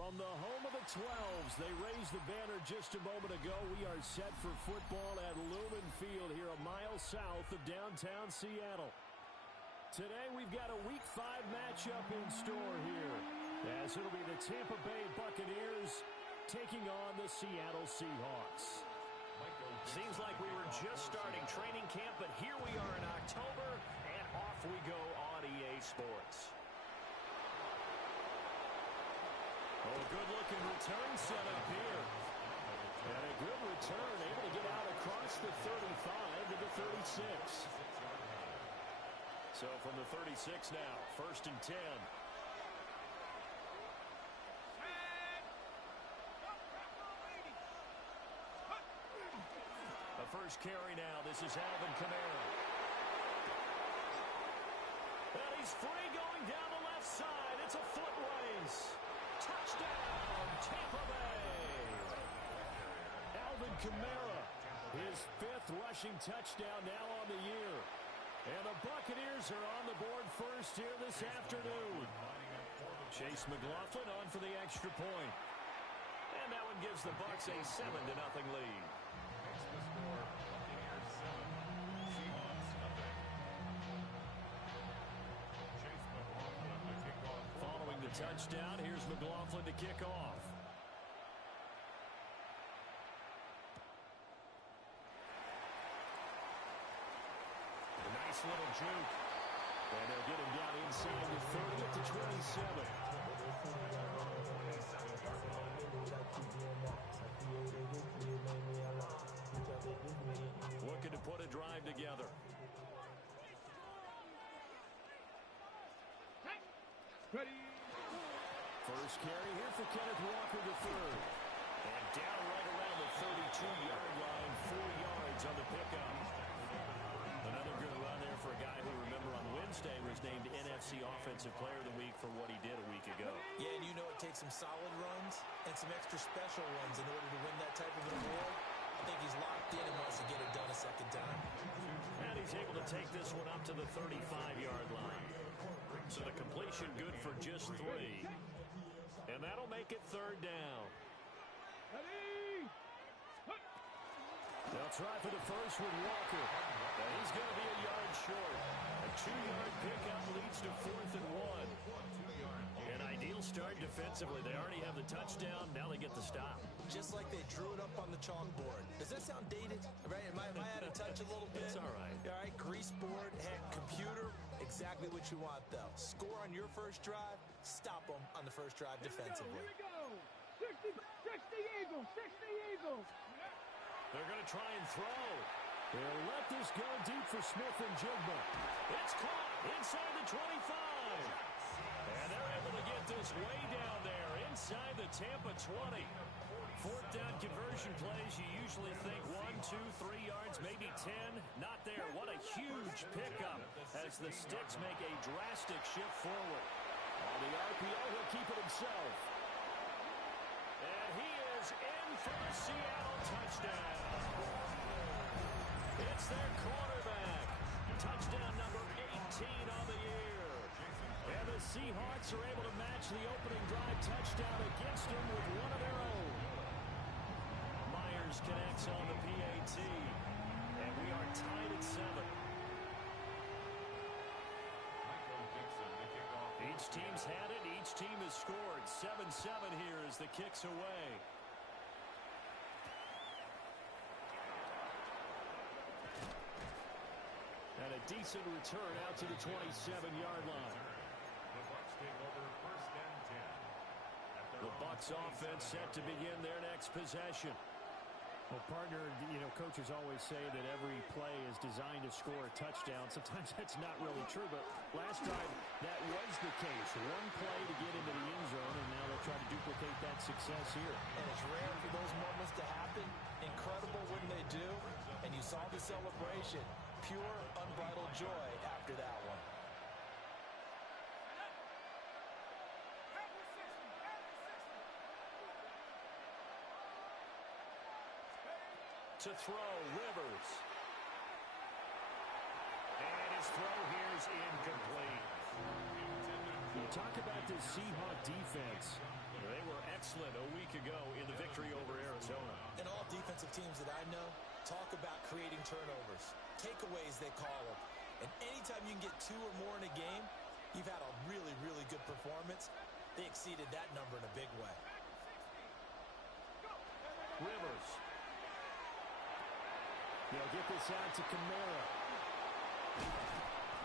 From the home of the 12s, they raised the banner just a moment ago. We are set for football at Lumen Field here a mile south of downtown Seattle. Today we've got a Week 5 matchup in store here, as it'll be the Tampa Bay Buccaneers taking on the Seattle Seahawks. Seems like we were just starting training camp, but here we are in October, and off we go on EA Sports. Oh, good-looking return set up here. And a good return, able to get out across the 35 to the 36. So from the 36 now, 1st and 10. The first carry now, this is Alvin Kamara. And he's free going down the left side. It's a foot race. Touchdown, Tampa Bay. Alvin Kamara, his 5th rushing touchdown now on the year. And the Buccaneers are on the board first here this afternoon. Chase McLaughlin on for the extra point. And that one gives the Bucs a 7-0 lead. Makes the score Buccaneers 7, Seahawks nothing. Chase McLaughlin to kick off. Following the touchdown, here's McLaughlin to kick off. A nice little juke. And they'll get him down inside the 30 at the 27. Looking to put a drive together. Ready. First carry here for Kenneth Walker III. And down right around the 32-yard line, 4 yards on the pickup. Another good run there for a guy who, remember, on Wednesday was named NFC Offensive Player of the Week for what he did a week ago. Yeah, and you know it takes some solid runs and some extra special ones in order to win that type of an award. I think he's locked in and wants to get it done a second time. And he's able to take this one up to the 35-yard line. So the completion good for just 3. And that'll make it 3rd down. Ready. They'll try for the first with Walker. And he's going to be a yard short. A 2-yard pickup leads to 4th and 1. An ideal start defensively. They already have the touchdown. Now they get the stop. Just like they drew it up on the chalkboard. Does that sound dated? Right? Am I out of touch a little bit? It's all right. All right, grease board, heck, computer, exactly what you want, though. Score on your first drive, stop them on the first drive defensively. Here we go. 60 Eagles, 60 Eagles. They're going to try and throw. They'll let this go deep for Smith and Jigba. It's caught inside the 25. And they're able to get this way down there inside the Tampa 20. 4th down conversion plays, you usually think 1, 2, 3 yards, maybe 10. Not there. What a huge pickup as the Sticks make a drastic shift forward. On the RPO, he'll keep it himself. And he is in for a Seattle touchdown. It's their quarterback. Touchdown number 18 on the year. And the Seahawks are able to match the opening drive touchdown against them with one of their own. Myers connects on the PAT. And we are tied at 7. Each team's had it. Each team has scored. 7-7 here as the kick's away. And a decent return out to the 27-yard line. The Bucs take over 1st and 10. The Bucs offense set to begin their next possession. Well, partner, coaches always say that every play is designed to score a touchdown. Sometimes that's not really true, but last drive, that was the case. One play to get into the end zone, and now they'll try to duplicate that success here. And it's rare for those moments to happen. Incredible when they do. And you saw the celebration. Pure, unbridled joy after that one. To throw, Rivers. And his throw here is incomplete. You talk about this Seahawk defense. They were excellent a week ago in the victory over Arizona. And all defensive teams that I know talk about creating turnovers. Takeaways, they call them. And anytime you can get 2 or more in a game, you've had a really, really good performance. They exceeded that number in a big way. Rivers. They'll get this out to Kamara.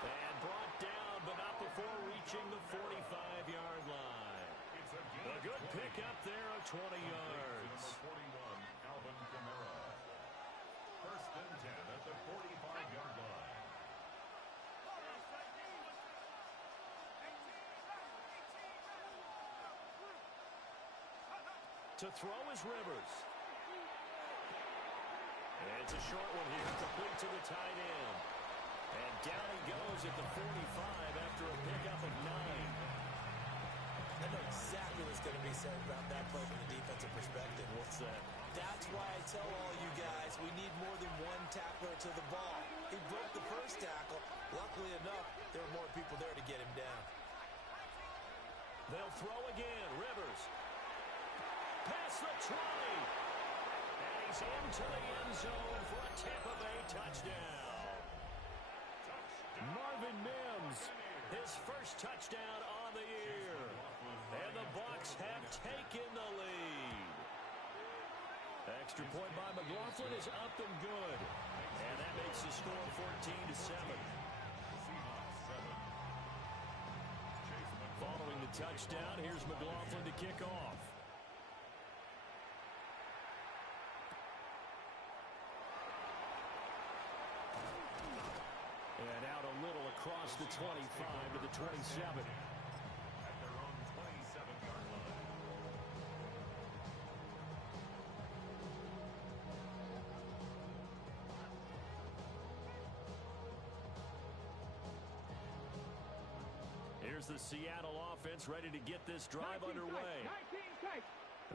And brought down, but not before reaching the 45-yard line. A good pickup there of 20 yards. Number 41, Alvin Kamara. First and 10 at the 45-yard line. To throw is Rivers. And it's a short one here, complete to the tight end. And down he goes at the 45 after a pickup of 9. I know exactly what's going to be said about that play from the defensive perspective. What's that? That's why I tell all you guys we need more than one tackler to the ball. He broke the first tackle. Luckily enough, there were more people there to get him down. They'll throw again. Rivers. Past the 20. And he's into the end zone for a Tampa Bay touchdown. Marvin Mims. His first touchdown on the year. And the Bucs have taken the lead. Extra point by McLaughlin is up and good. And that makes the score 14-7. Following the touchdown, here's McLaughlin to kick off. And out a little across the 25 to the 27. At their own 27-yard line. Here's the Seattle offense ready to get this drive underway. 19 tight.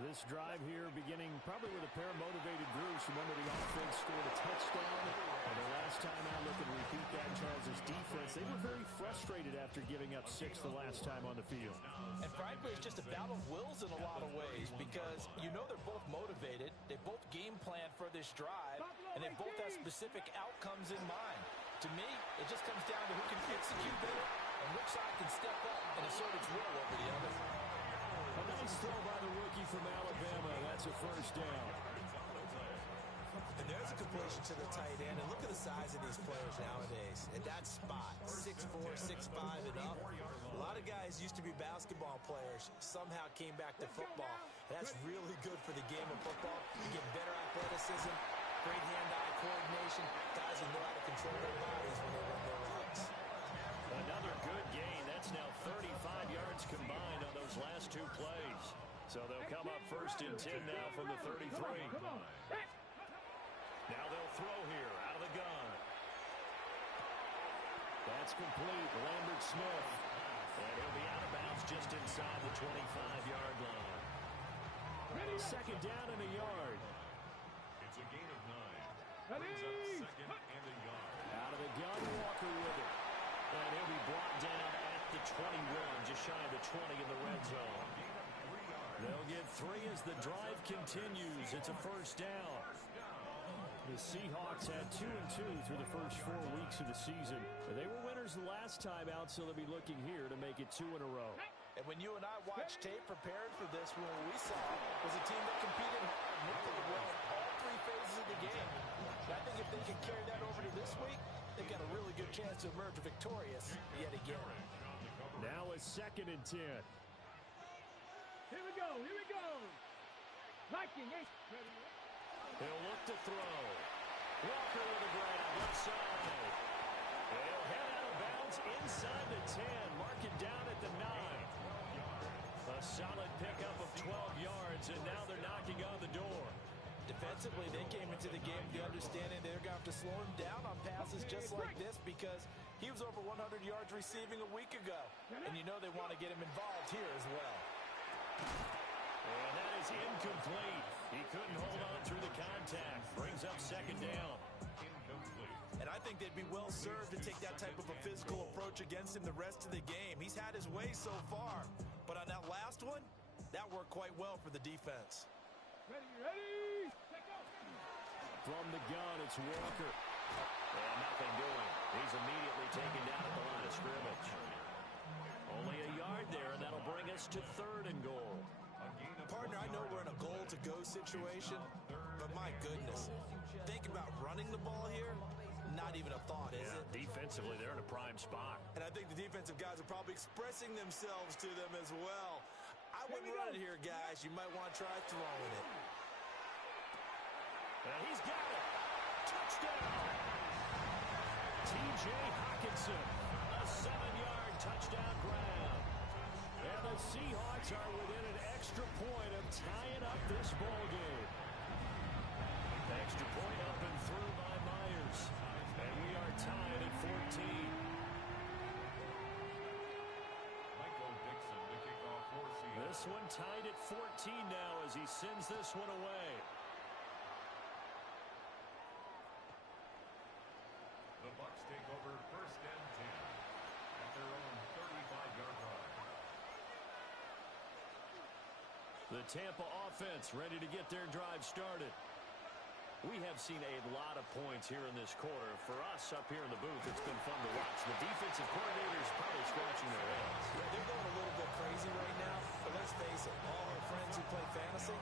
This drive here beginning probably with a pair of motivated groups. Remember, the offense scored a touchdown. And the last time out, looking to repeat that, Charles' defense, they were very frustrated after giving up 6 the last time on the field. And frankly, it's just a battle of wills in a lot of ways because you know they're both motivated. They both game plan for this drive, and they both have specific outcomes in mind. To me, it just comes down to who can execute better and which side can step up and assert its will over the other. A nice throw by the rookie from Alabama. That's a first down. And there's a completion to the tight end. And look at the size of these players nowadays. At that spot, 6'4", 6'5", and up. A lot of guys used to be basketball players. Somehow came back to football. And that's really good for the game of football. You get better athleticism, great hand-eye coordination. Guys who know how to control their bodies when they run their routes. Another good gain. That's now 35 yards combined on those last 2 plays. So they'll come up first and 10 now from the 33. Come on. Now they'll throw here out of the gun. That's complete. Lambert Smith. And he'll be out of bounds just inside the 25-yard line. Second down and a yard. It's a gain of 9. Brings up second and a yard. Out of the gun, Walker with it. And he'll be brought down at the 21, just shy of the 20 in the red zone. They'll get 3 as the drive continues. It's a first down. The Seahawks had 2-2 through the first 4 weeks of the season. They were winners the last time out, so they'll be looking here to make it 2 in a row. And when you and I watched tape prepared for this, what we saw was a team that competed hard and looked well in all 3 phases of the game. And I think if they can carry that over to this week, they've got a really good chance to emerge victorious yet again. Now a second and 10. Here we go. Here we go. Viking. He'll look to throw. Walker with a grab, left side. They'll head out of bounds inside the 10. Mark it down at the 9. A solid pickup of 12 yards, and now they're knocking on the door. Defensively, they came into the game with the understanding they're going to have to slow him down on passes just like this because he was over 100 yards receiving a week ago. And you know they want to get him involved here as well. And that is incomplete. He couldn't hold on through the contact. Brings up second down. And I think they'd be well served to take that type of a physical approach against him the rest of the game. He's had his way so far. But on that last one, That worked quite well for the defense. Ready, let go. From the gun, it's Walker. And nothing doing. He's immediately taken down at the line of scrimmage. Only a yard there, and that'll bring us to 3rd and goal. Partner, I know we're in a goal-to-go situation, but my goodness, think about running the ball here, not even a thought, is it? Defensively, they're in a prime spot. And I think the defensive guys are probably expressing themselves to them as well. I wouldn't run it here, guys. You might want to try throwing it. And he's got it. Touchdown. T.J. Hockenson, a 7-yard touchdown grab. And the Seahawks are within an extra point of tying up this ball game. Extra point up and through by Myers. And we are tied at 14. This one tied at 14 now as he sends this one away. The Bucs take over 1st and 10 at their own 35-yard line. The Tampa offense ready to get their drive started. We have seen a lot of points here in this quarter. For us up here in the booth, it's been fun to watch. The defensive coordinators probably scratching their heads. Yeah, they're going a little bit crazy right now, but let's face it, all our friends who play fantasy,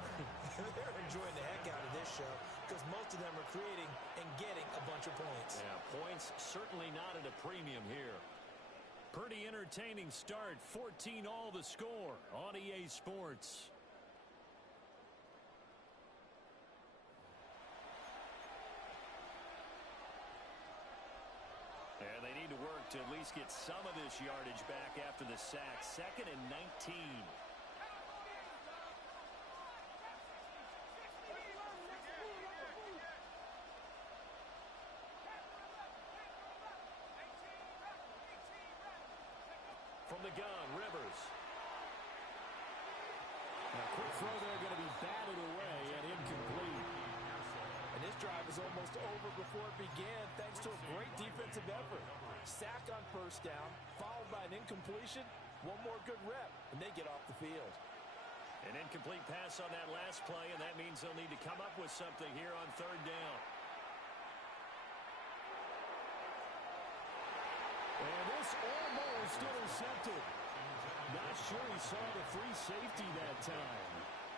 they're enjoying the heck out of this show because most of them are creating and getting a bunch of points. Yeah, points certainly not at a premium here. Pretty entertaining start. 14 all the score on EA Sports. And they need to work to at least get some of this yardage back after the sack. 2nd and 19. From the gun, Rivers. Now, quick throw there, going to be batted away and incomplete. And this drive is almost over before it began thanks to a great defensive effort. Sack on 1st down, followed by an incompletion. One more good rep, and they get off the field. An incomplete pass on that last play, and that means they'll need to come up with something here on 3rd down. And this almost intercepted. Not sure he saw the free safety that time.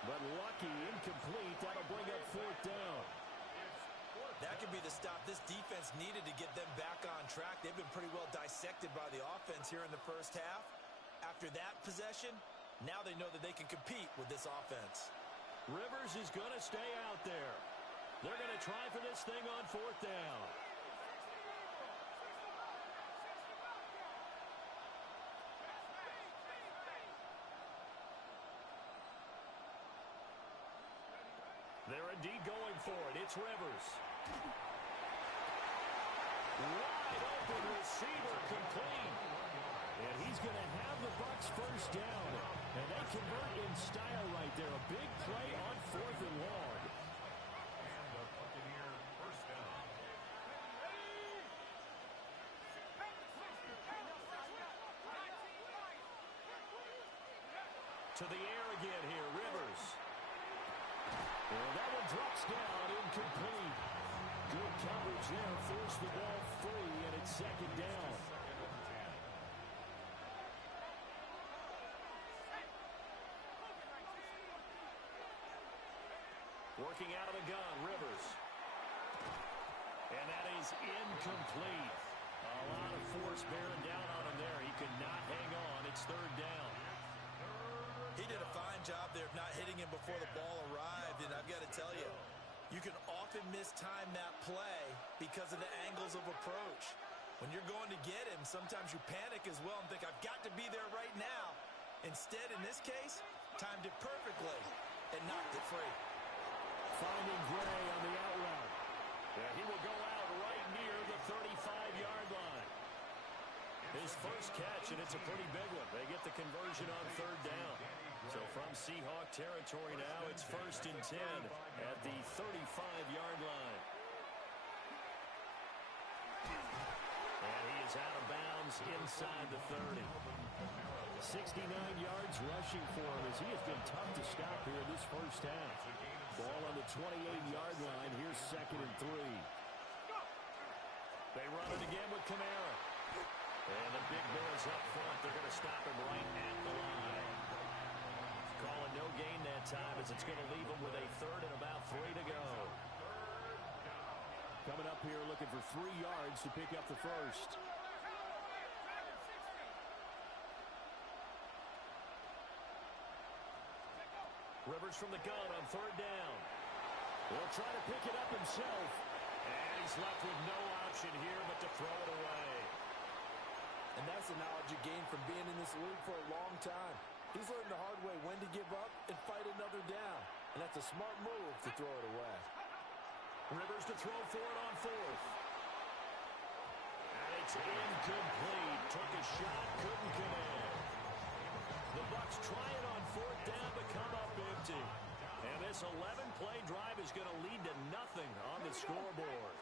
But lucky, incomplete. That'll bring up 4th down. That could be the stop this defense needed to get them back on track. They've been pretty well dissected by the offense here in the 1st half. After that possession, now they know that they can compete with this offense. Rivers is going to stay out there. They're going to try for this thing on 4th down. They're indeed going for it. It's Rivers. Wide open receiver complete. And he's going to have the Bucs 1st down. And they convert in style right there. A big play on 4th and long. And the Buccaneer 1st down. To the air again here, Rivers. And that one drops down, incomplete. Good coverage there, forced the ball free, and it's 2nd down. Working out of the gun, Rivers. And that is incomplete. A lot of force bearing down on him there. He could not hang on. It's 3rd down. He did a fine job there of not hitting him before the ball arrived, and I've got to tell you, you can often mistime that play because of the angles of approach. When you're going to get him, sometimes you panic as well and think, I've got to be there right now. Instead, in this case, timed it perfectly and knocked it free. Finding Gray on the out route. Yeah, he will go out right near the 35-yard line. His first catch, and it's a pretty big one. They get the conversion on 3rd down. So from Seahawk territory now, it's 1st and 10 at the 35-yard line. And he is out of bounds inside the 30. 69 yards rushing for him as he has been tough to stop here in this first half. Ball on the 28-yard line. Here's 2nd and 3. They run it again with Kamara. And the big boys up front. They're going to stop him right at the line. Calling no gain that time as it's going to leave him with a 3rd and about 3 to go. Coming up here looking for 3 yards to pick up the first. Rivers from the gun on 3rd down. He'll try to pick it up himself. And he's left with no option here but to throw it away. And that's the knowledge you gain from being in this league for a long time. He's learned the hard way when to give up and fight another down. And that's a smart move to throw it away. Rivers to throw for it on 4th. And it's incomplete. Took a shot, couldn't connect. The Bucs try it on 4th down but come up empty. And this 11-play drive is going to lead to nothing on the scoreboard.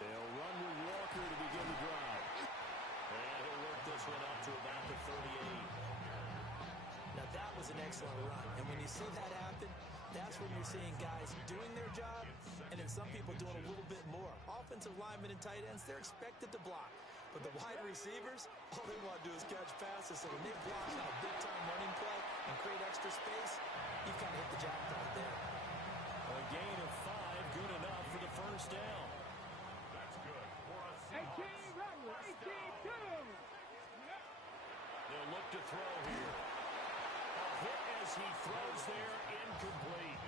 They'll run with Walker to begin the drive. And he'll work this one up to about the 38. Now that was an excellent run. And when you see that happen, that's when you're seeing guys doing their job and then some people doing a little bit more. Offensive linemen and tight ends, they're expected to block. But the wide receivers, all they want to do is catch passes. So when they block on a big-time running play and create extra space, you've kind of hit the jackpot there. A gain of 5, good enough for the first down. That's good for a 18, Rattler, 18-2. They'll look to throw here. A hit as he throws there, incomplete.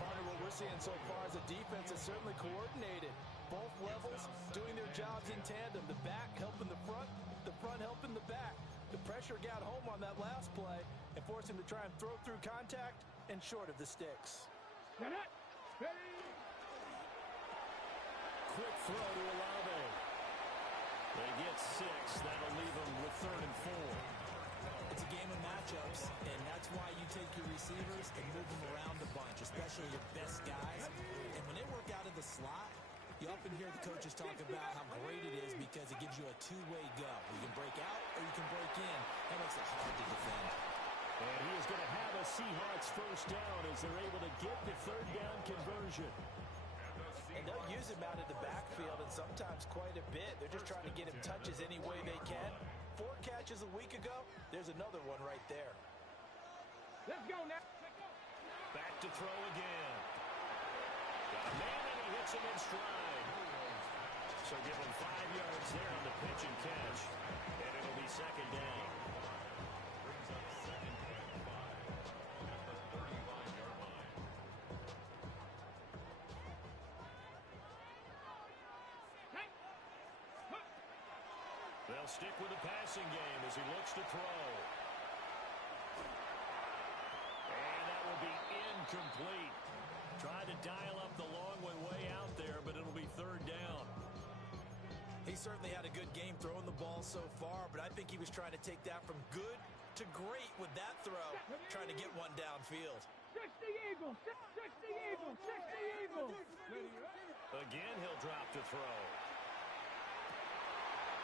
Partner, what we're seeing so far is the defense is certainly coordinated. Both levels doing their jobs in tandem. The back helping the front helping the back. The pressure got home on that last play and forced him to try and throw through contact and short of the sticks. Get it. Ready. Quick throw to Olave. They get 6. That'll leave them with 3rd and 4. It's a game of matchups, and that's why you take your receivers and move them around a bunch, especially your best guys. And when they work out of the slot, you often hear the coaches talk about how great it is because it gives you a two-way go. You can break out or you can break in. That makes it hard to defend. And he is going to have a Seahawks first down as they're able to get the 3rd down conversion. And they'll use him out of the backfield and sometimes quite a bit. They're just trying to get him touches any way they can. 4 catches a week ago, there's another one right there. Let's go now. Back to throw again. Got a man and he hits him in stride. So give him 5 yards there on the pitch and catch. And it'll be 2nd down. Brings up 2nd and 5 at the 35-yard line. They'll stick with the passing game as he looks to throw. And that will be incomplete. Tried to dial up the long one way out there, but it'll be 3rd down. He certainly had a good game throwing the ball so far, but I think he was trying to take that from good to great with that throw, trying to get one downfield. 60 Eagles, 60 Eagles, 60 Eagles. Again, he'll drop to throw.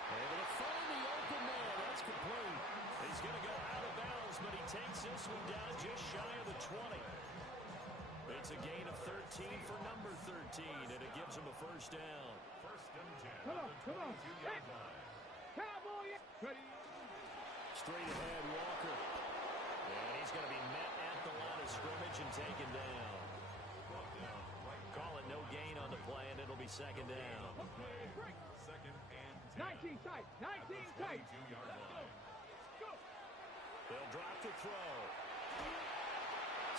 Able to find the open man. That's complete. He's going to go out of bounds, but he takes this one down just shy of the 20. It's a gain of 13 for number 13, and it gives him a first down. 1st and 10 Come on, at the come on. 22-yard line. Cowboy. Ready. Straight ahead, Walker. And he's going to be met at the line of scrimmage and taken down. Brought down right Call it no gain on the play, and it'll be 2nd down. 2nd and 10 19 tight, at the 19 tight. 22-yard line. Go. They'll drop to throw.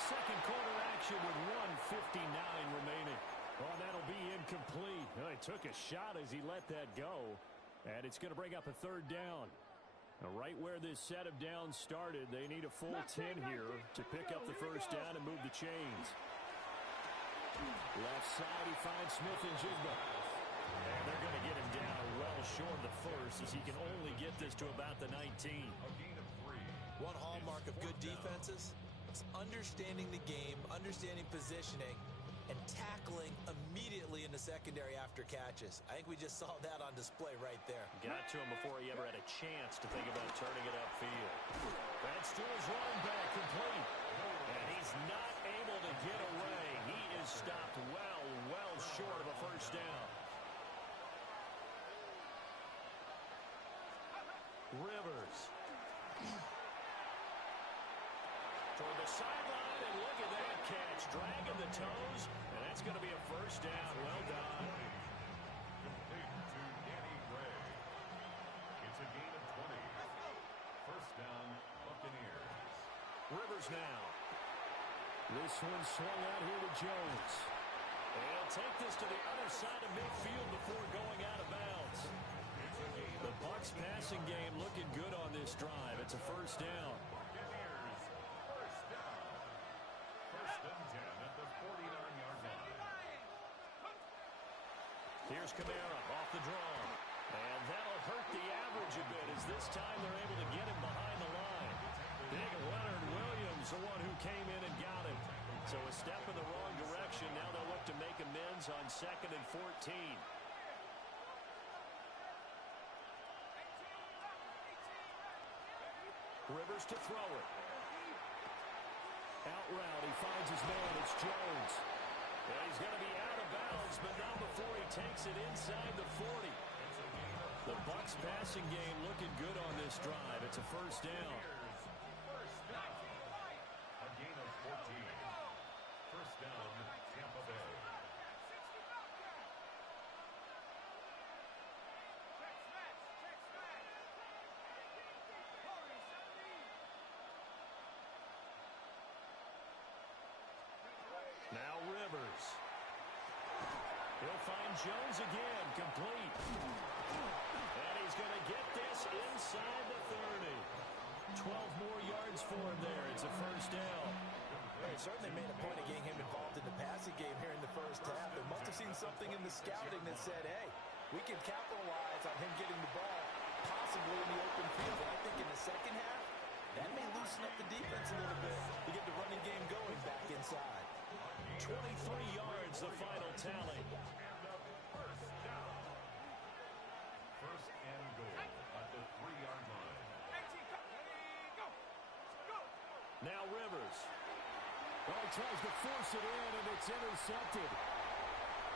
Second quarter action with 1:59 remaining. Oh, that'll be incomplete. Well, he took a shot as he let that go. And it's going to bring up a 3rd down. Now, right where this set of downs started, they need a full 10 here to pick up the first down and move the chains. Left side, he finds Smith and Jigba. And they're going to get him down well short of the first as he can only get this to about the 19. A gain of 3. One hallmark of good defenses is understanding the game, understanding positioning, and tackling immediately in the secondary after catches. I think we just saw that on display right there. Got to him before he ever had a chance to think about turning it upfield. That's to his running back, complete. And he's not able to get away. He is stopped well short of a first down. Rivers. Toward the sideline, and look at that catch. Dragging the toes, and that's going to be a first down. Well done. Complete to Danny Gray. It's a gain of 20. First down, Buccaneers. Rivers now. This one swung out here to Jones. And he'll take this to the other side of midfield before going out of bounds. The Bucs passing game looking good on this drive. It's a first down. Buccaneers, first down. First and 10 at the 49-yard line. Here's Kamara off the draw. And that'll hurt the average a bit as this time they're able to get him behind the line. Big Leonard Williams, the one who came in and got him. So a step in the wrong direction. Now they'll look to make amends on 2nd and 14. Rivers to throw it. Out route, he finds his man. It's Jones. And he's going to be out of bounds, but not before he takes it inside the 40. The Bucs passing game looking good on this drive. It's a first down. First down. A gain of 14. First down, Tampa Bay. Now Rivers. He'll find Jones again, complete. And he's going to get this inside the 30. 12 more yards for him there. It's a first down. They certainly made a point of getting him involved in the passing game here in the first half. They must have seen something in the scouting that said, hey, we can capitalize on him getting the ball possibly in the open field. And I think in the second half, that may loosen up the defense a little bit to get the running game going back inside. 23 yards, the final tally. First down. First and goal at the 3-yard line. Now Rivers. Oh, he tries to force it in, and it's intercepted.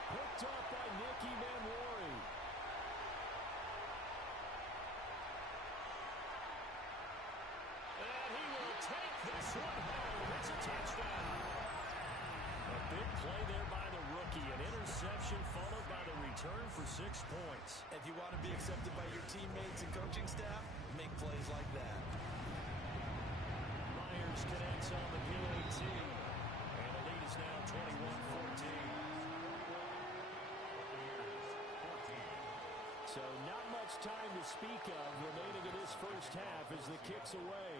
Picked up by Nicky Manwari. And he will take this one home. It's a touchdown. A big play there by the rookie. An interception followed by the return for 6 points. If you want to be accepted by your teammates and coaching staff, make plays like that. Myers connects on the PAT. And the lead is now 21-14. So not much time to speak of remaining in this first half as the kick's away.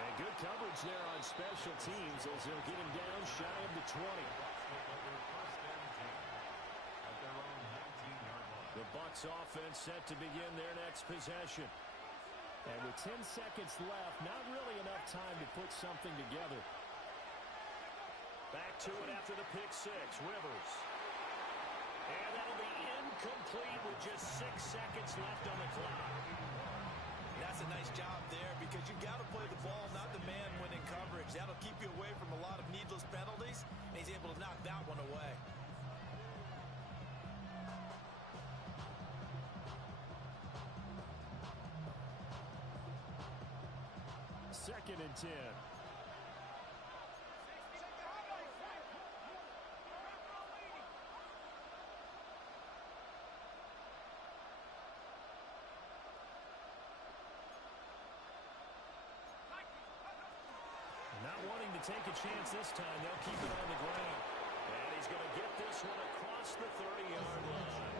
And good coverage there on special teams as they'll get him down shy of the 20. The Bucs offense set to begin their next possession. And with 10 seconds left, not really enough time to put something together. Back to it after the pick six. Rivers. And that'll be incomplete with just 6 seconds left on the clock. That's a nice job there because you've got to play the ball, not the man when in coverage. That'll keep you away from a lot of needless penalties, and he's able to knock that one away. Second and 10. Not wanting to take a chance this time, they'll keep it on the ground. And he's going to get this one across the 30-yard line.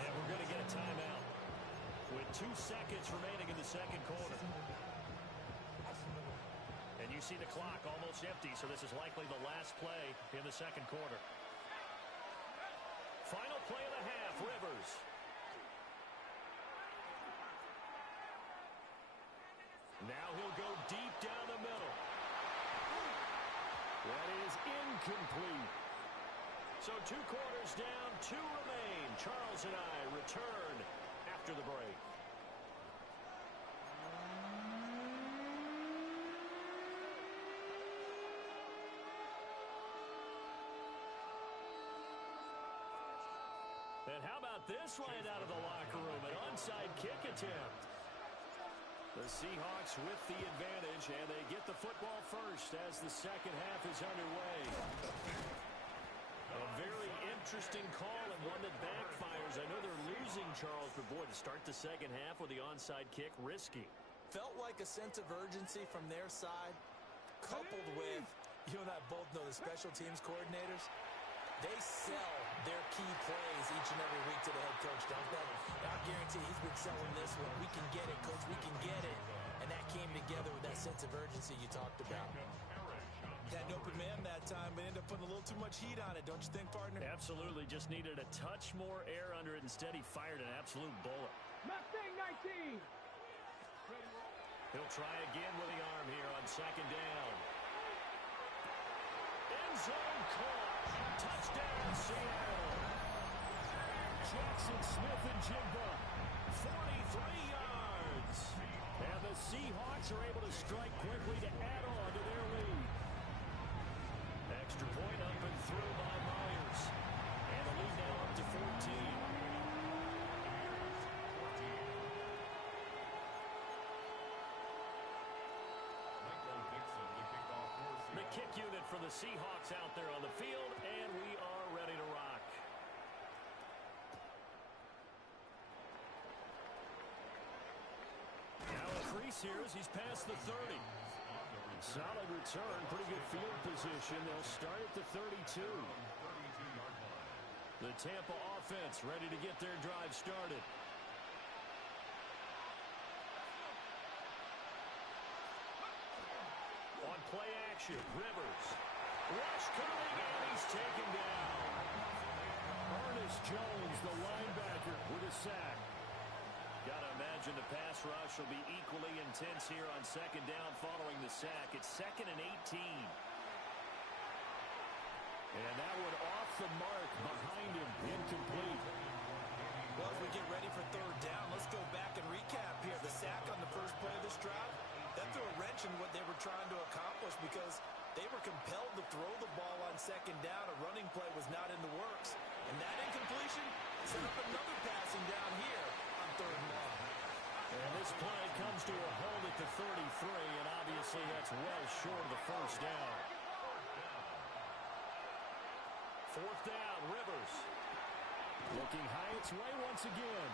And we're going to get a timeout with 2 seconds remaining in the second quarter. And you see the clock almost empty, so this is likely the last play in the second quarter. Final play of the half, Rivers. Now he'll go deep down the middle. That is incomplete. So 2 quarters down, 2 remain. Charles and I return after the break. And how about this right out of the locker room? An onside kick attempt. The Seahawks with the advantage, and they get the football first as the second half is underway. A very interesting call and one that backfires. I know they're losing, Charles, but boy, to start the second half with the onside kick, risky. Felt like a sense of urgency from their side, coupled with, you and I both know the special teams coordinators, they sell their key plays each and every week to the head coach, don't they? I guarantee he's been selling this one. We can get it, coach, we can get it. And that came together with that sense of urgency you talked about. Had an open man that time, but ended up putting a little too much heat on it, don't you think, partner? Absolutely. Just needed a touch more air under it. Instead, he fired an absolute bullet. Mustang 19. He'll try again with the arm here on second down. End zone caught. Touchdown, Seattle. Jackson Smith-Njigba, 43 yards. And the Seahawks are able to strike quickly to add on to their lead. Extra point up and through by Myers. And the lead now up to 14. The kick unit for the Seahawks out there on the field, and we are ready to rock. Now a crease here as he's past the 30. Solid return, pretty good field position. They'll start at the 32. The Tampa offense ready to get their drive started. On play action, Rivers. Rush coming, and he's taken down. Ernest Jones, the linebacker, with a sack. Got to imagine the pass rush will be equally intense here on second down following the sack. It's 2nd and 18. And that one off the mark behind him, incomplete. Well, as we get ready for third down, let's go back and recap here. The sack on the first play of this drive, that threw a wrench in what they were trying to accomplish because they were compelled to throw the ball on second down. A running play was not in the works. And that incompletion set up another passing down here on third and long. And this play comes to a hold at the 33, and obviously that's well short of the first down. Fourth down, Rivers. Looking high its way once again.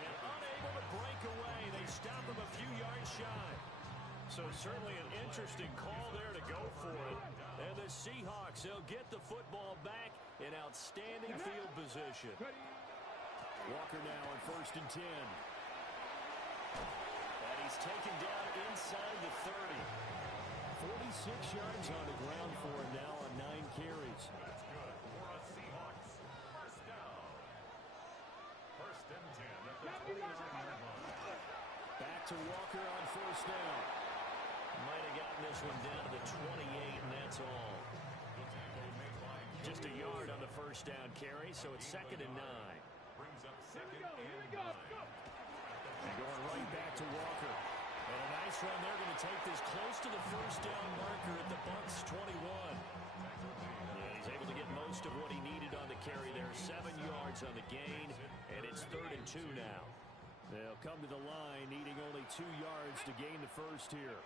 And unable to break away. They stop him a few yards shy. So certainly an interesting call there to go for it. And the Seahawks, they'll get the football back in outstanding field position. Walker now on 1st and 10. And he's taken down inside the 30. 46 yards on the ground for him now on 9 carries. That's good for a Seahawks. First down. 1st and 10 at the 27-yard line. Back to Walker on 1st down. Might have gotten this one down to the 28, and that's all. Just a yard on the 1st down carry, so it's 2nd and 9. Brings up 2nd and 9. And going right back to Walker. And a nice run there, going to take this close to the 1st down marker at the Bucs 21. And he's able to get most of what he needed on the carry there. 7 yards on the gain, and it's 3rd and 2 now. They'll come to the line, needing only 2 yards to gain the first here.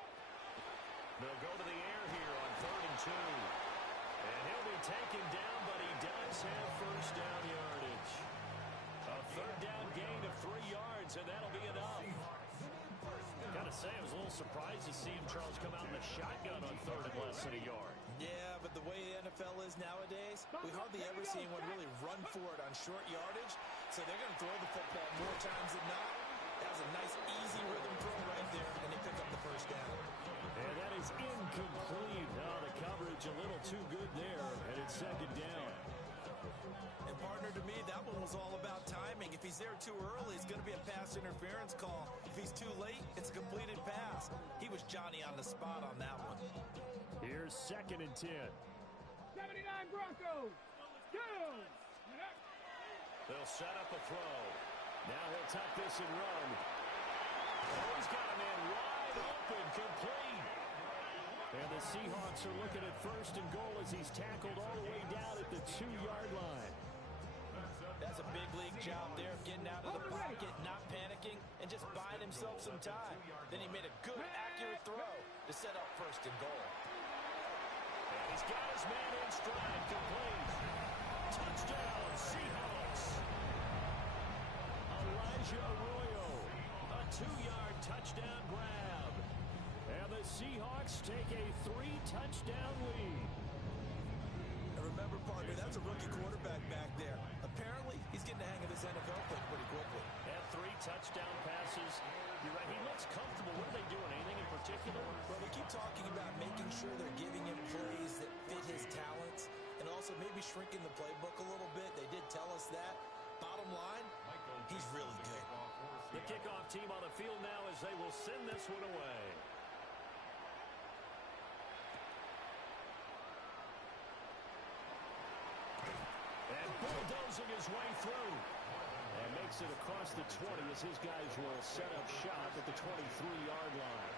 They'll go to the air here on 3rd and 2. And he'll be taken down, but he does have 1st down yardage. A 3rd down gain of 3 yards, and that'll be enough. Gotta say, I was a little surprised to see him, Charles, come out in the shotgun on 3rd and less than a yard. Yeah, but the way the NFL is nowadays, we hardly ever see anyone really run for it on short yardage. So they're going to throw the football more times than not. That was a nice, easy rhythm throw right there, and they pick up the 1st down. And that is incomplete. Oh, the coverage a little too good there, and it's 2nd down. And partner, to me, that one was all about timing. If he's he's there too early, it's going to be a pass interference call. If he's too late, it's a completed pass. He was Johnny on the spot on that one. Here's 2nd and 10. 79 Broncos. Go! They'll set up a throw. Now he'll tuck this and run. Oh, he's got a man wide open, complete. And the Seahawks are looking at 1st and goal as he's tackled all the way down at the 2-yard line. That's a big league job there of getting out of the pocket, not panicking, and just buying himself some time. Then he made a good, accurate throw to set up 1st and goal. And he's got his man in stride, complete. Touchdown, Seahawks. Elijah Arroyo, a 2-yard touchdown grab. And the Seahawks take a 3-touchdown lead. And remember, partner, that's a rookie quarterback back there. Apparently, he's getting the hang of this NFL thing pretty quickly. And 3 touchdown passes. You're right, he looks comfortable. What are they doing? Anything in particular? Well, they keep talking about making sure they're giving him plays that fit his talents and also maybe shrinking the playbook a little bit. They did tell us that. Bottom line, he's really good. The kickoff team on the field now as they will send this one away. And bulldozing his way through. And makes it across the 20 as his guys will set up shop at the 23-yard line.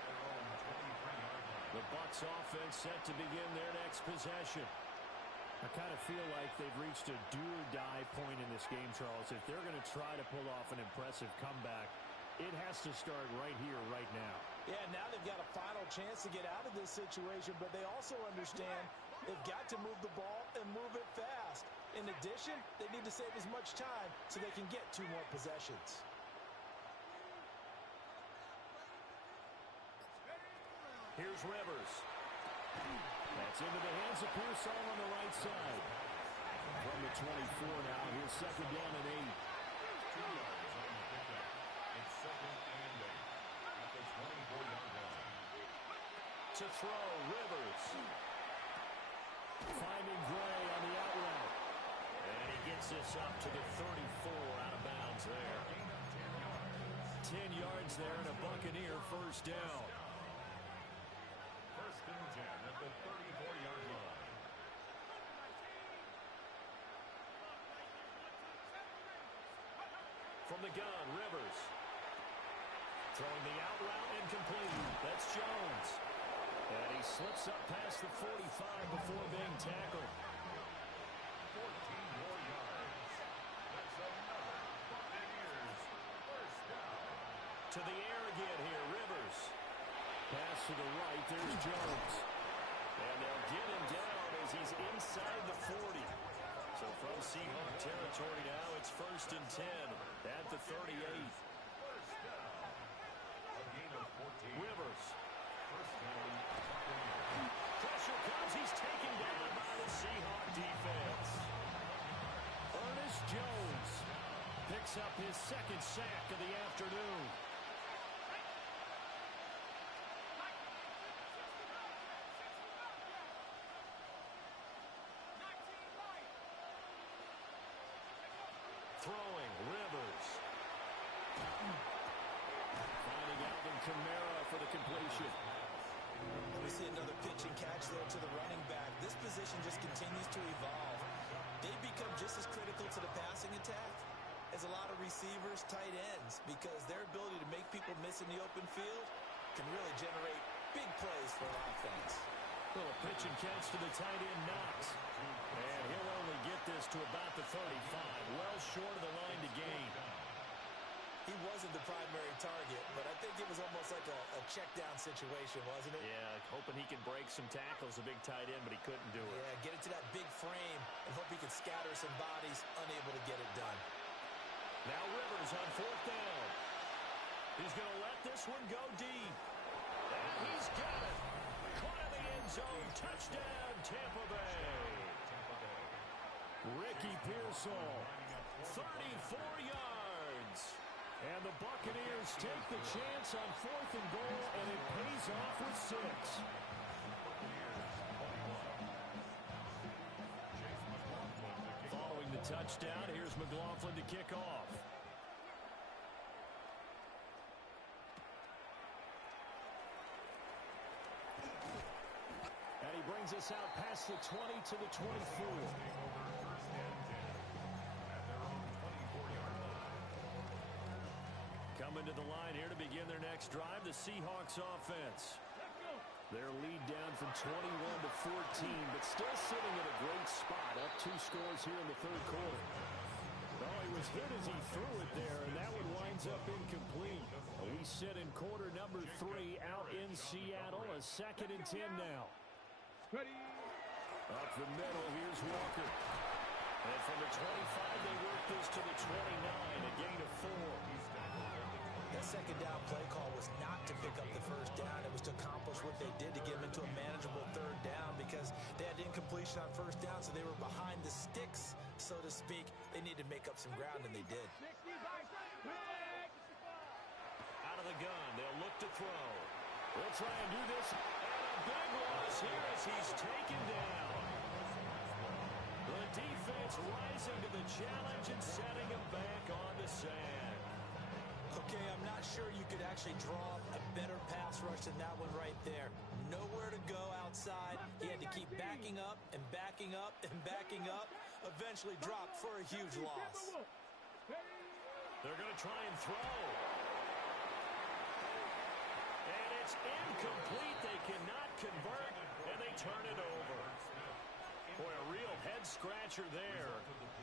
The Bucs offense set to begin their next possession. I kind of feel like they've reached a do-or-die point in this game, Charles. If they're going to try to pull off an impressive comeback, it has to start right here, right now. Yeah, now they've got a final chance to get out of this situation, but they also understand they've got to move the ball and move it fast. In addition, they need to save as much time so they can get 2 more possessions. Here's Rivers. That's into the hands of Pearsall on the right side. From the 24 now, here's 2nd down and 8. 2 yards on the pickup. It's 2nd and 8 at the 24-yard line. To throw, Rivers. Finding Gray on the out route. And he gets this up to the 34, out of bounds there. 10 yards there and a Buccaneer 1st down. 1st and 10 at the 34-yard line. From the gun, Rivers. Throwing the out route and complete. That's Jones. And he slips up past the 45 before being tackled. 14 more yards. That's another Buccaneers 1st down. To the air again here, Rivers. Pass to the right, there's Jones. And they'll get him down as he's inside the 40. So from Seahawk territory now, it's 1st and 10 at the 38. 1st down. A gain of 14. Rivers. 1st down. Buccaneers. Pressure comes. He's taken down by the Seahawk defense. Ernest Jones picks up his 2nd sack of the afternoon. Throwing, Rivers. Finding Alvin Kamara for the completion. We see another pitch and catch there to the running back. This position just continues to evolve. They become just as critical to the passing attack as a lot of receivers, tight ends, because their ability to make people miss in the open field can really generate big plays for an offense. Little pitch and catch to the tight end, Knox. And he'll only get this to about the 35. Well short of the line to gain. He wasn't the primary target, but I think it was almost like a check-down situation, wasn't it? Yeah, hoping he can break some tackles, a big tight end, but he couldn't do it. Yeah, get it to that big frame and hope he can scatter some bodies, unable to get it done. Now Rivers on 4th down. He's going to let this one go deep. And he's got it. Caught in the end zone. Touchdown, Tampa Bay. Ricky Pearsall, 34 yards. and the Buccaneers take the chance on 4th and goal, and it pays off with 6. Following the touchdown, here's McLaughlin to kick off. sends us out past the 20 to the 24. Coming to the line here to begin their next drive, the Seahawks offense. Their lead down from 21 to 14, but still sitting in a great spot. Up 2 scores here in the third quarter. Oh, he was hit as he threw it there, and that one winds up incomplete. We sit in quarter number 3 out in Seattle. A 2nd and 10 now. Up the middle, here's Walker. And from the 25, they work this to the 29, a gain of 4. That second down play call was not to pick up the first down. It was to accomplish what they did to get them into a manageable third down because they had incompletion on first down, so they were behind the sticks, so to speak. They needed to make up some ground, and they did. Out of the gun, they'll look to throw. They'll try and do this, and a big loss here as he's taken down. The defense rising to the challenge and setting him back on the sand. Okay, I'm not sure you could actually draw a better pass rush than that one right there. Nowhere to go outside. He had to keep backing up and backing up and backing up. Eventually dropped for a huge loss. They're going to try and throw. And it's incomplete. They cannot convert, and they turn it over. Boy, a real head-scratcher there.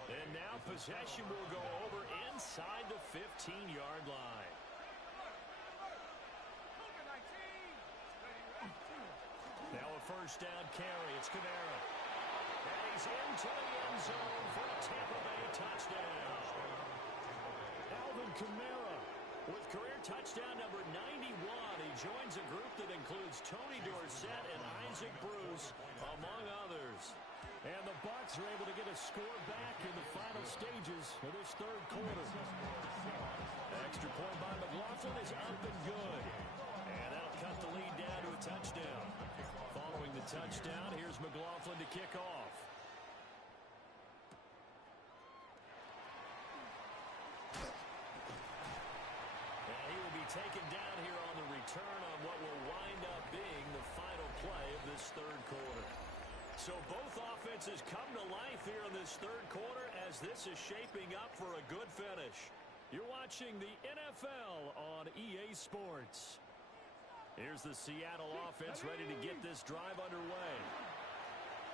And now possession will go over inside the 15-yard line. Now a first down carry. It's Kamara. And he's into the end zone for a Tampa Bay touchdown. Alvin Kamara with career touchdown number 91. He joins a group that includes Tony Dorsett and Isaac Bruce, among others. And the Bucs are able to get a score back in the final stages of this third quarter. Extra point by McLaughlin is up and good. And that'll cut the lead down to a touchdown. Following the touchdown, here's McLaughlin to kick off. And he will be taken down here on the return on what will wind up being the final play of this third quarter. So both offenses come to life here in this third quarter as this is shaping up for a good finish. You're watching the NFL on EA Sports. Here's the Seattle offense ready to get this drive underway.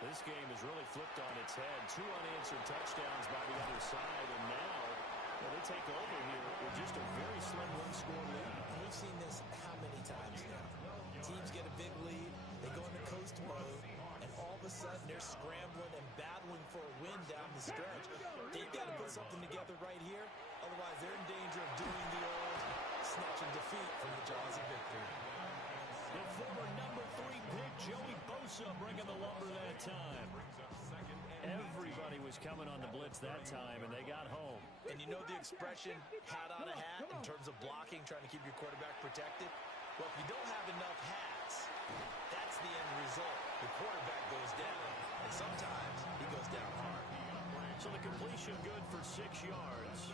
This game has really flipped on its head. 2 unanswered touchdowns by the other side, and now they take over here with just a very slim one-score lead. We've seen this how many times now? Teams get a big lead, they go into coast mode, and all of a sudden they're scrambling and battling for a win down the stretch. They've got to put something together right here, otherwise they're in danger of doing the old snatching defeat from the jaws of victory. The former number 3 pick, Joey Bosa, bringing the lumber that time. Everybody was coming on the blitz that time, and they got home. And you know the expression, hat on a hat, in terms of blocking, trying to keep your quarterback protected? Well, if you don't have enough hats, that's the end result. The quarterback goes down, and sometimes he goes down hard. So the completion good for 6 yards.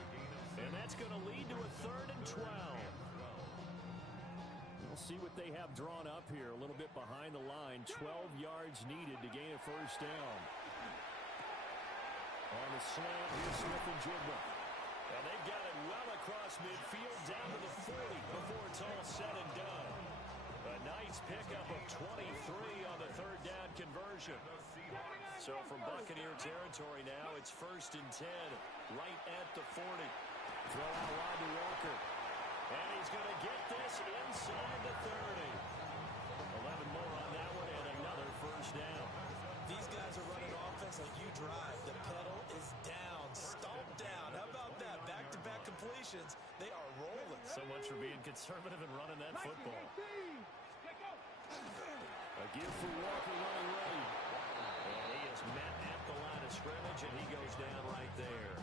And that's going to lead to a 3rd and 12. We'll see what they have drawn up here. A little bit behind the line. 12 yards needed to gain a first down. On the slant, here's Smith and Jigba. And they've got it well across midfield down to the 40 before it's all said and done. A nice pickup of 23 on the 3rd down conversion. So from Buccaneer territory now, it's 1st and 10, right at the 40. Throw out wide to Walker. And he's going to get this inside the 30. 11 more on that one and another first down. These guys are running offense like you drive. The pedal is down, stomp down. How about that? Back-to-back completions. They are rolling. So much for being conservative and running that football. A give for Walker running ready. And he is met at the line of scrimmage, and he goes down right there.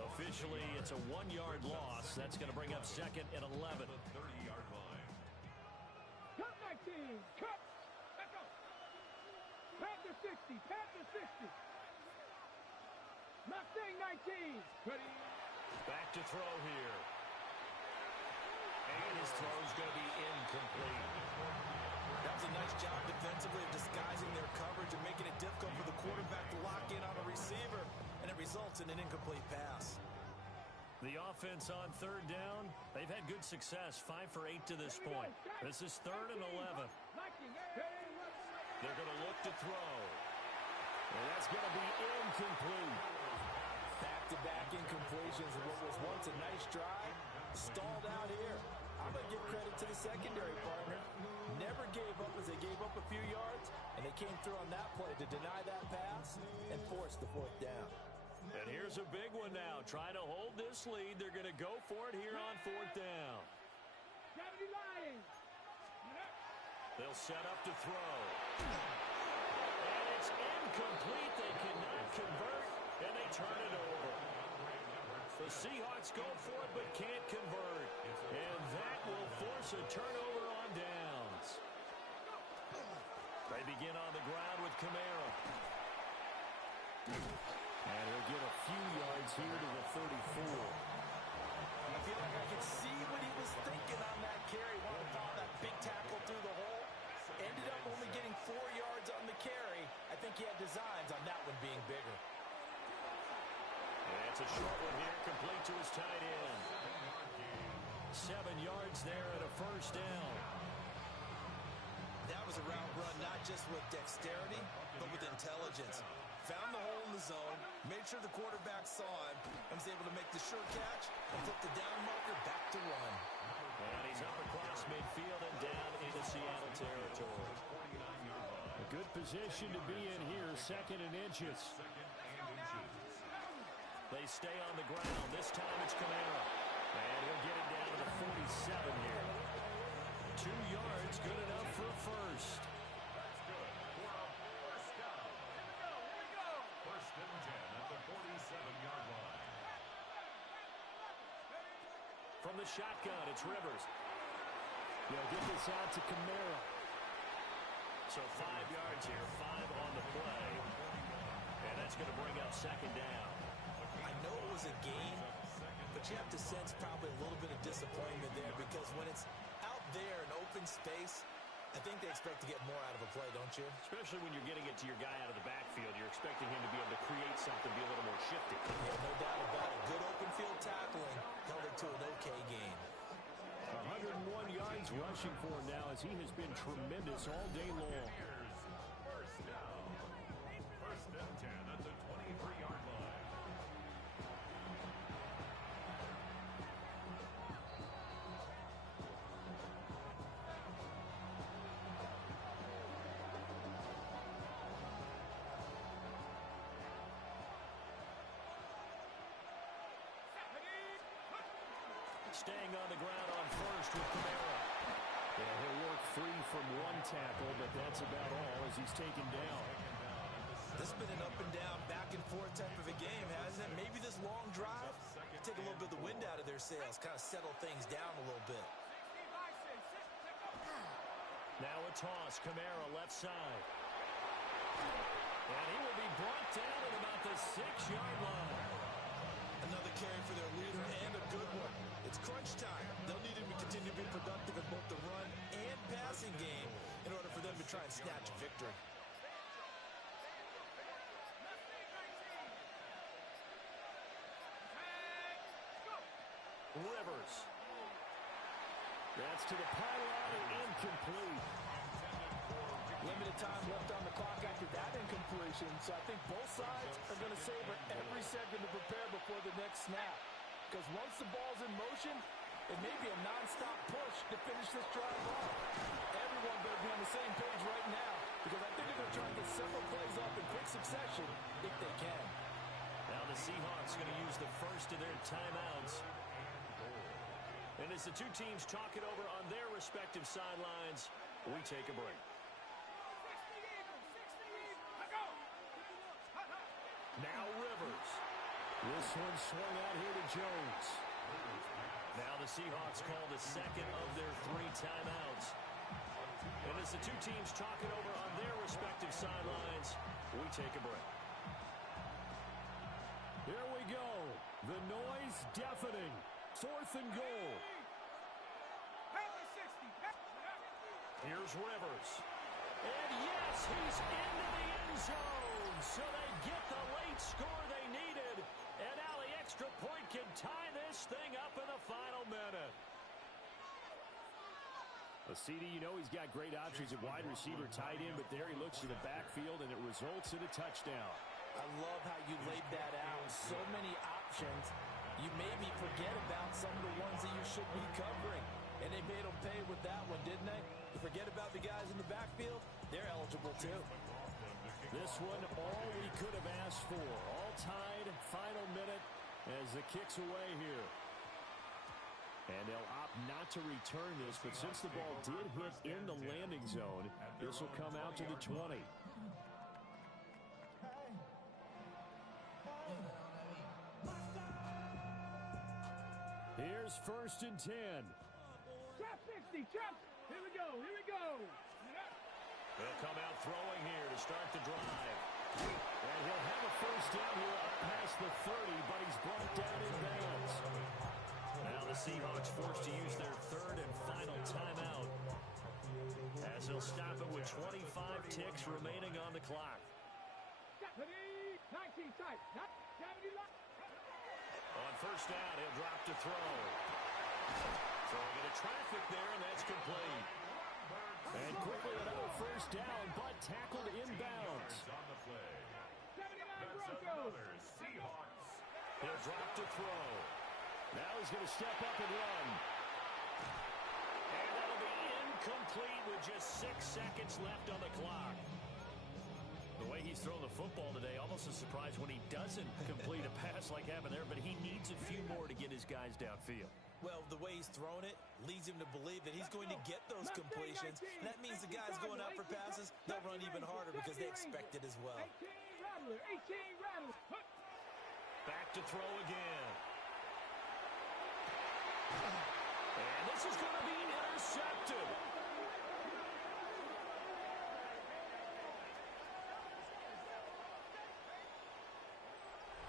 Officially, it's a 1-yard loss. That's going to bring up 2nd and 11. The 30-yard line. Cut 19. Cut. Let's go. Pat the 60. Pat the 60. Mustang 19. Ready. Back to throw here. And his throw is going to be incomplete. That was a nice job defensively of disguising their coverage and making it difficult for the quarterback to lock in on a receiver, and it results in an incomplete pass. The offense on third down, they've had good success, 5 for 8 to this point. This is 3rd and 11. They're going to look to throw. And that's going to be incomplete. Back-to-back incompletions of what was once a nice drive, stalled out here. I'm going to give credit to the secondary partner. Never gave up as they gave up a few yards, and they came through on that play to deny that pass and force the 4th down. And here's a big one now. Trying to hold this lead. They're going to go for it here on 4th down. They'll set up to throw. And it's incomplete. They cannot convert, and they turn it over. The Seahawks go for it but can't convert. And that will force a turnover on downs. They begin on the ground with Kamara. And he'll get a few yards here to the 34. I feel like I could see what he was thinking on that carry. Wanted to follow that big tackle through the hole. Ended up only getting 4 yards on the carry. I think he had designs on that one being bigger. And it's a short one here, complete to his tight end. 7 yards there at a 1st down. That was a route run not just with dexterity, but with intelligence. Found the hole in the zone, made sure the quarterback saw him, and was able to make the sure catch and flip the down marker back to run. And he's up across midfield and down into Seattle territory. A good position to be in here, 2nd and inches. They stay on the ground. This time it's Kamara. And he'll get it down to the 47 here. 2 yards, good enough for a first. First and 10 at the 47-yard line. From the shotgun, it's Rivers. They'll get this out to Kamara. So 5 yards here, 5 on the play. And that's going to bring up 2nd down. I know it was a gain, but you have to sense probably a little bit of disappointment there because when it's out there in open space, I think they expect to get more out of a play, don't you? Especially when you're getting it to your guy out of the backfield. You're expecting him to be able to create something, be a little more shifty. Yeah, no doubt about it. Good open field tackling held it to an okay gain. 101 yards rushing for him now as he has been tremendous all day long. First down. First and 10 at the 23-yard line. Staying on the ground on first with Kamara. Yeah, he'll work free from one tackle, but that's about all as he's taken down. This has been an up and down, back and forth type of a game, hasn't it? Maybe this long drive, take a little bit of the wind out of their sails, kind of settle things down a little bit. Now a toss, Kamara left side. And he will be brought down at about the 6-yard line. Another carry for their leader and a good one. It's crunch time. They'll need him to continue to be productive in both the run and passing game in order for them to try and snatch a victory. Rivers. That's to the pylon and incomplete. Limited time left on the clock after that incompletion, so I think both sides are going to savor every second to prepare before the next snap. Because once the ball's in motion, it may be a non-stop push to finish this drive off. Everyone better be on the same page right now, because I think they're going to try and get several plays off in quick succession if they can. Now the Seahawks going to use the first of their timeouts. And as the two teams talk it over on their respective sidelines, we take a break. Now Rivers. This one swung out here to Jones. Now the Seahawks call the second of their 3 timeouts. And as the two teams talk it over on their respective sidelines, we take a break. Here we go. The noise deafening. 4th and goal. Here's Rivers. And yes, he's into the end zone. So they get the late score they needed. And now the extra point can tie this thing up in the final minute. A CD, you know he's got great options at wide receiver, tight end, but there he looks to the backfield, and it results in a touchdown. I love how you laid that out. So many options. You made me forget about some of the ones that you should be covering. And they made them pay with that one, didn't they? You forget about the guys in the backfield, they're eligible too. This one, all we could have asked for. All tied, final minute as the kick's away here. And they'll opt not to return this, but since the ball did hit in the landing zone, this will come out to the 20. Here's 1st and 10. Trap 60, trap. Here we go, here we go. They'll come out throwing here to start the drive. And he'll have a 1st down here up past the 30, but he's brought down in bounds. Now the Seahawks forced to use their 3rd and final timeout, as they'll stop it with 25 ticks remaining on the clock. 19 tight, not 70 left. On 1st down, he'll drop to throw. Throwing into traffic there, and that's complete. And quickly another 1st down, but tackled inbounds. 79 Broncos. He'll drop to throw. Now he's going to step up and run. And that'll be incomplete with just 6 seconds left on the clock. The way he's thrown the football today, almost a surprise when he doesn't complete a pass like happened there, but he needs a few more to get his guys downfield. Well, the way he's thrown it leads him to believe that he's going to get those completions. And that means the guys going out for passes, they'll run even harder because they expect it as well. 18 Rattler. Back to throw again. And this is going to be intercepted.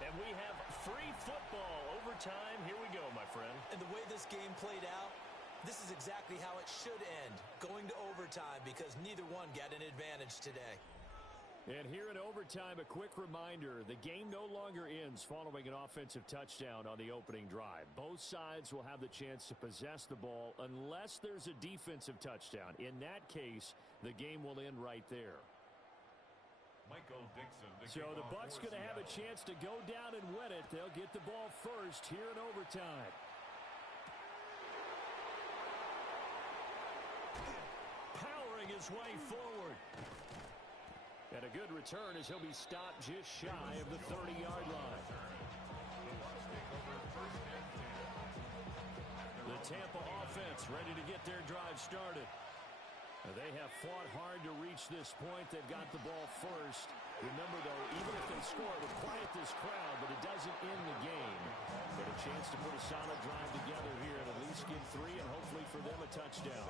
And we have free football overtime. Here we go, my friend. And the way this game played out, this is exactly how it should end, going to overtime, because neither one got an advantage today. And here in overtime, a quick reminder, the game no longer ends following an offensive touchdown on the opening drive. Both sides will have the chance to possess the ball unless there's a defensive touchdown. In that case, the game will end right there. So the Bucs going to have a chance to go down and win it. They'll get the ball first here in overtime. Powering his way forward. And a good return as he'll be stopped just shy of the 30-yard line. The Tampa offense ready to get their drive started. They have fought hard to reach this point. They've got the ball first. Remember, though, even if they score, it would quiet this crowd, but it doesn't end the game. But a chance to put a solid drive together here and at least get 3 and hopefully for them a touchdown.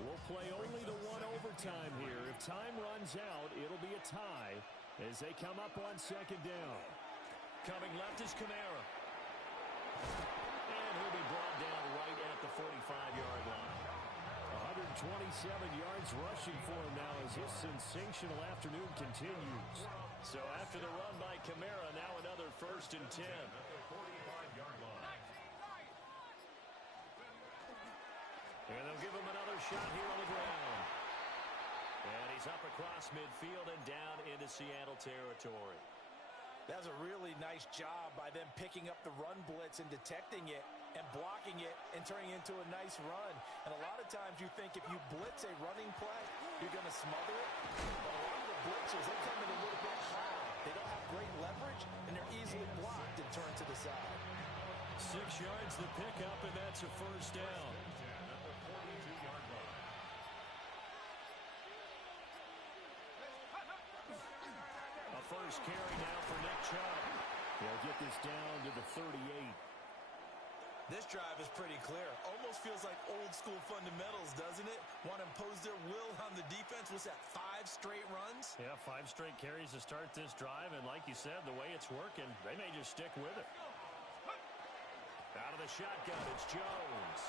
We'll play only the one overtime here. If time runs out, it'll be a tie as they come up on 2nd down. Coming left is Kamara. And he'll be brought down right at the 45-yard line. 127 yards rushing for him now as this sensational afternoon continues. So after the run by Kamara, now another 1st and 10. And they'll give him another shot here on the ground. And he's up across midfield and down into Seattle territory. That was a really nice job by them picking up the run blitz and detecting it and blocking it and turning it into a nice run. And a lot of times you think if you blitz a running play, you're going to smother it. But a lot of the blitzers, they come in a little bit high. They don't have great leverage, and they're easily blocked and turned to the side. 6 yards the pickup, and that's a 1st down. A first carry now for Nick Chubb. They'll get this down to the 38. This drive is pretty clear. Almost feels like old school fundamentals, doesn't it? Want to impose their will on the defense. What's that, 5 straight runs? Yeah, 5 straight carries to start this drive. And like you said, the way it's working, they may just stick with it. Out of the shotgun, it's Jones.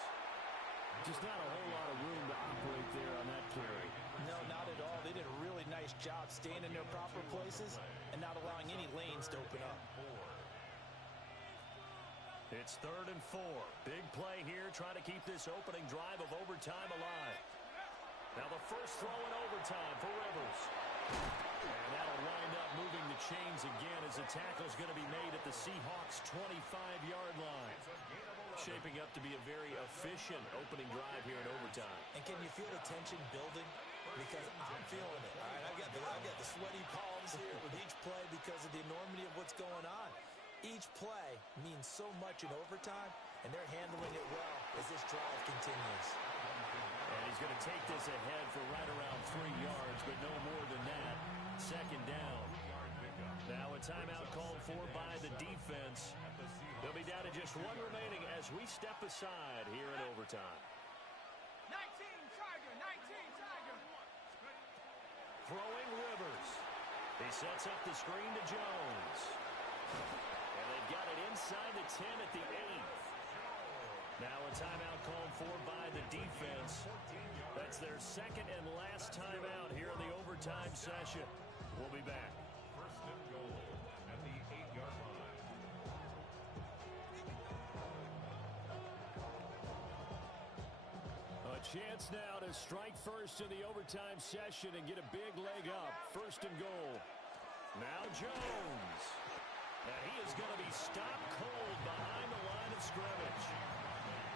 Just not a whole lot of room to operate there on that carry. No, not at all. They did a really nice job staying in their proper places and not allowing any lanes to open up. It's 3rd and 4. Big play here, trying to keep this opening drive of overtime alive. Now the first throw in overtime for Rivers. And that'll wind up moving the chains again as the tackle's going to be made at the Seahawks' 25-yard line. Shaping up to be a very efficient opening drive here in overtime. And can you feel the tension building? Because I'm feeling it. All right, I've got the sweaty palms here with each play because of the enormity of what's going on. Each play means so much in overtime, and they're handling it well as this drive continues. And he's going to take this ahead for right around 3 yards, but no more than that. 2nd down. Now a timeout called for by the defense. They'll be down to just 1 remaining as we step aside here in overtime. 19 Tiger, 19 Tiger. Throwing Rivers. He sets up the screen to Jones. And they've got it inside the 10 at the 8. Now a timeout called for by the defense. That's their 2nd and last timeout here in the overtime session. We'll be back. 1st and goal at the 8-yard line. A chance now to strike first in the overtime session and get a big leg up. 1st and goal. Now Jones. And he is going to be stopped cold behind the line of scrimmage.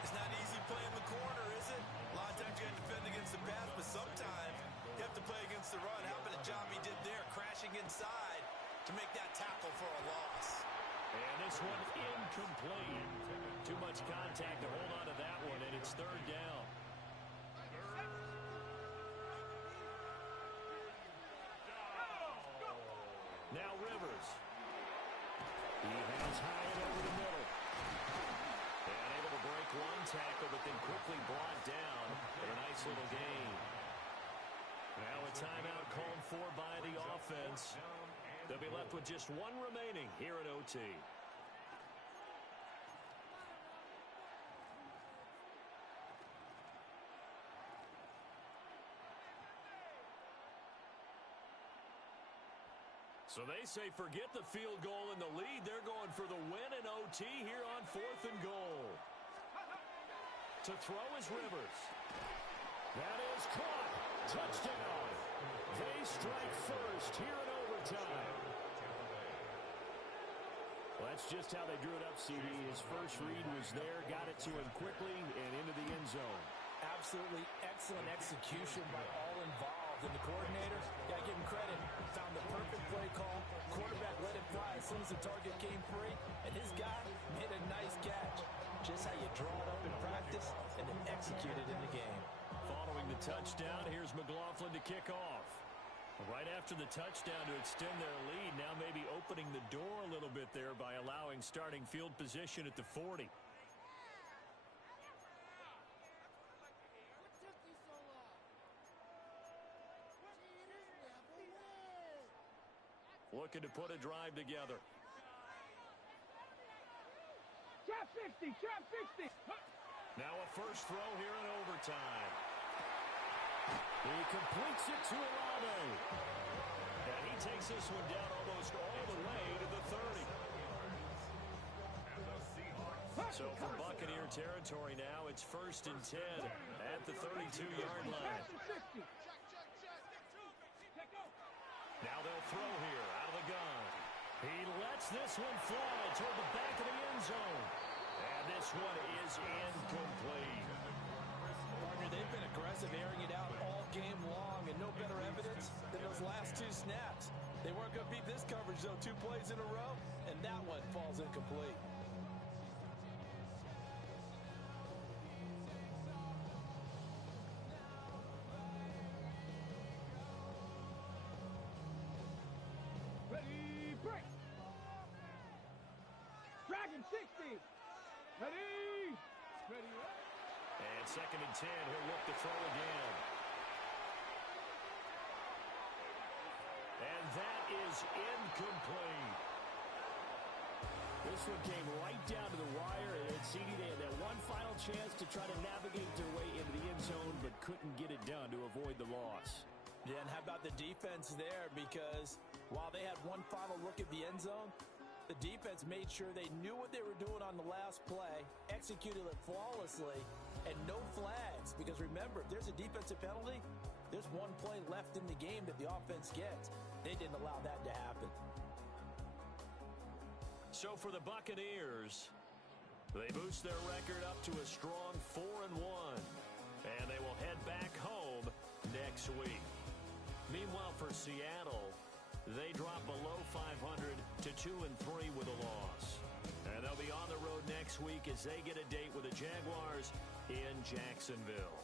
It's not easy playing the corner, is it? A lot of times you have to defend against the pass, but sometimes you have to play against the run. How about the job he did there, crashing inside to make that tackle for a loss? And this one incomplete. Too much contact to hold on to that one, and it's 3rd down. Now Rivers. He hangs high and over the middle. And able to break 1 tackle, but then quickly brought down in a nice little gain. Now a timeout called for by the offense. They'll be left with just 1 remaining here at OT. So they say forget the field goal and the lead. They're going for the win in OT here on 4th and goal. To throw is Rivers. That is caught. Touchdown. They strike first here in overtime. Well, that's just how they drew it up, CD. His first read was there, got it to him quickly, and into the end zone. Absolutely excellent execution by all involved. And the coordinator, got to give him credit, found the perfect play call. Quarterback let it fly as soon as the target came free, and his guy made a nice catch. Just how you draw it up in practice and then execute it in the game. Following the touchdown, here's McLaughlin to kick off. Right after the touchdown to extend their lead, now maybe opening the door a little bit there by allowing starting field position at the 40. Looking to put a drive together. Trap 60, trap 60. Now a first throw here in overtime. He completes it to Olave. And he takes this one down almost all the way to the 30. So for Buccaneer territory now, it's 1st and 10 at the 32-yard line. Now they'll throw here out of the gun. He lets this one fly toward the back of the end zone. And this one is incomplete. Partner, they've been aggressive, airing it out all game long, and no better evidence than those last 2 snaps. They weren't going to beat this coverage, though, 2 plays in a row, and that one falls incomplete. Ready, break. Dragon 60. Ready. Ready. And 2nd and 10, he'll look to throw again. And that is incomplete. this one came right down to the wire, and CD, they had that one final chance to try to navigate their way into the end zone, but couldn't get it done to avoid the loss. Yeah, and how about the defense there? Because while they had one final look at the end zone, the defense made sure they knew what they were doing on the last play, executed it flawlessly, and no flags. Because remember, if there's a defensive penalty, there's one play left in the game that the offense gets. They didn't allow that to happen. So for the Buccaneers, they boost their record up to a strong 4-1, and they will head back home next week. Meanwhile, for Seattle, they drop below 500 to 2-3 with a loss. And they'll be on the road next week as they get a date with the Jaguars in Jacksonville.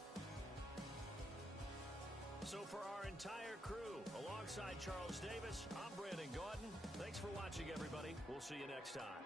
So for our entire crew, alongside Charles Davis, I'm Brandon Gaudin. Thanks for watching, everybody. We'll see you next time.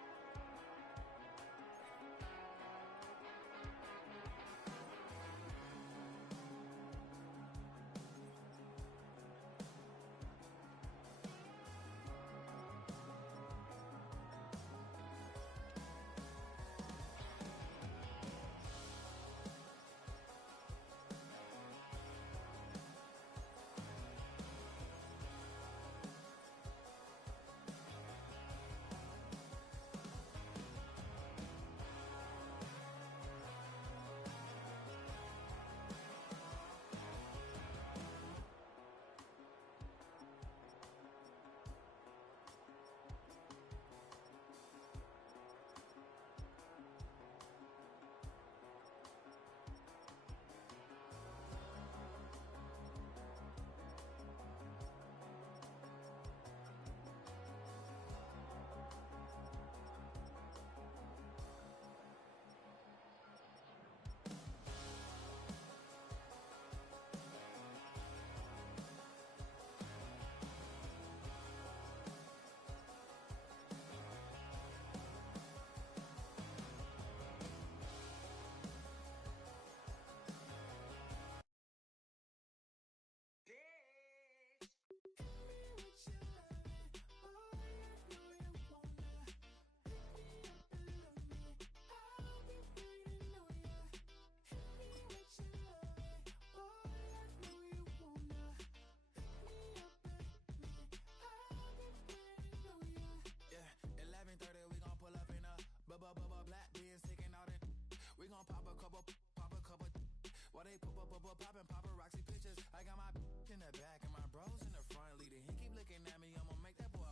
Popping paparazzi pictures. I got my in the back and my bros in the front leader. He keep looking at me, I'ma make that boy.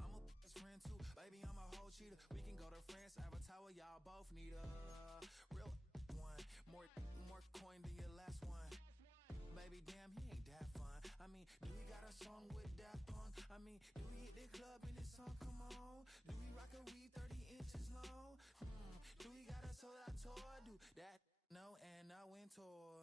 I'm a best friend too, baby. I'm a whole cheater. We can go to France, Avatar, y'all both need a real one. More coin than your last one. Baby, damn, he ain't that fun. I mean, do he got a song with that punk? I mean, do he hit the club in this song? Come on. Do he rock a weed 30 inches long? Do he got a soda tour? Do that? No, and I went tour.